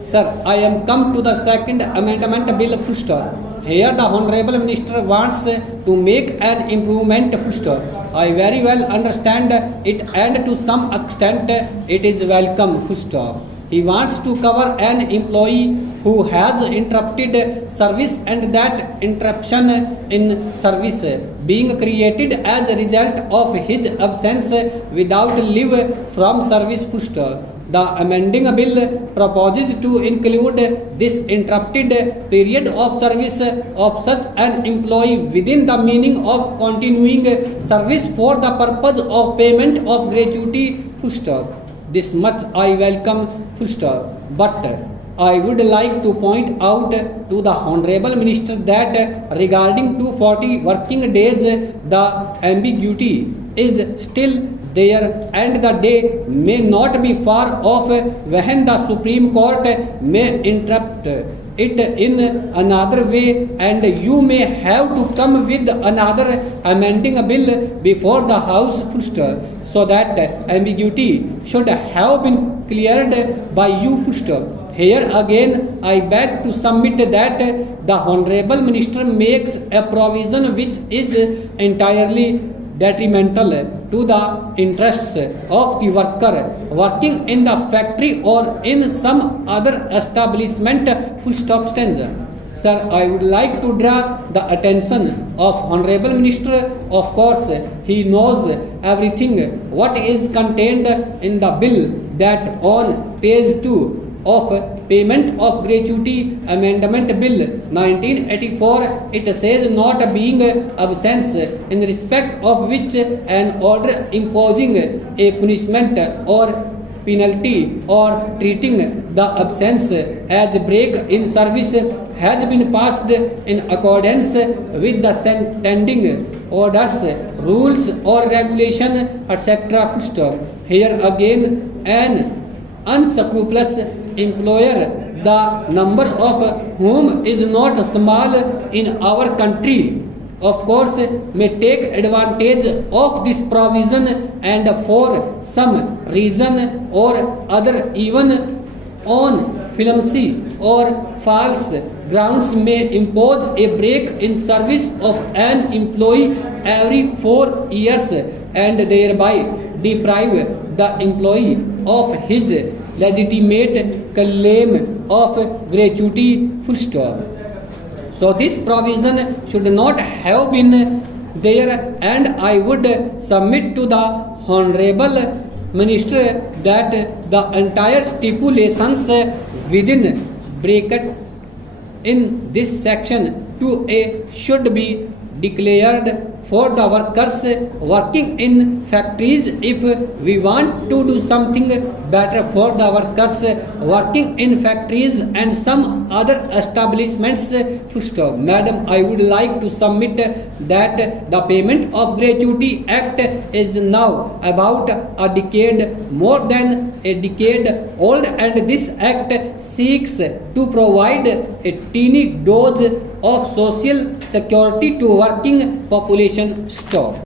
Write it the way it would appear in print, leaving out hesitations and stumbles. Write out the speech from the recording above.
Sir, I am come to the second amendment bill full stop. Here the Honorable Minister wants to make an improvement full stop. I very well understand it and to some extent it is welcome full stop. He wants to cover an employee who has interrupted service and that interruption in service being created as a result of his absence without leave from service full stop. The amending bill proposes to include this interrupted period of service of such an employee within the meaning of continuing service for the purpose of payment of gratuity full stop. This much I welcome full stop. But I would like to point out to the Honorable Minister that regarding 240 working days, the ambiguity is still there and the day may not be far off when the Supreme Court may interrupt it in another way and you may have to come with another amending bill before the House full stop, so that ambiguity should have been cleared by you full stop. Here again I beg to submit that the Honorable Minister makes a provision which is entirely detrimental to the interests of the worker working in the factory or in some other establishment full stop stanza. Sir, I would like to draw the attention of Honorable Minister. Of course, he knows everything what is contained in the bill that on page 2 of payment of gratuity amendment bill 1984 it says not being absence in respect of which an order imposing a punishment or penalty or treating the absence as break in service has been passed in accordance with the standing orders, rules or regulation, etc. Full stop. Here again an unscrupulous employer, the number of whom is not small in our country, of course may take advantage of this provision and for some reason or other even on flimsy or false grounds may impose a break in service of an employee every 4 years and thereby deprive the employee of his legitimate claim of gratuity full stop. So this provision should not have been there and I would submit to the Honorable Minister that the entire stipulations within bracket in this section 2A should be declared for the workers working in factories. If we want to do something better for the workers working in factories and some other establishments, full stop. Madam, I would like to submit that the Payment of Gratuity Act is now about a decade, more than a decade old, and this act seeks to provide a teeny dose of social security to working population. Stop.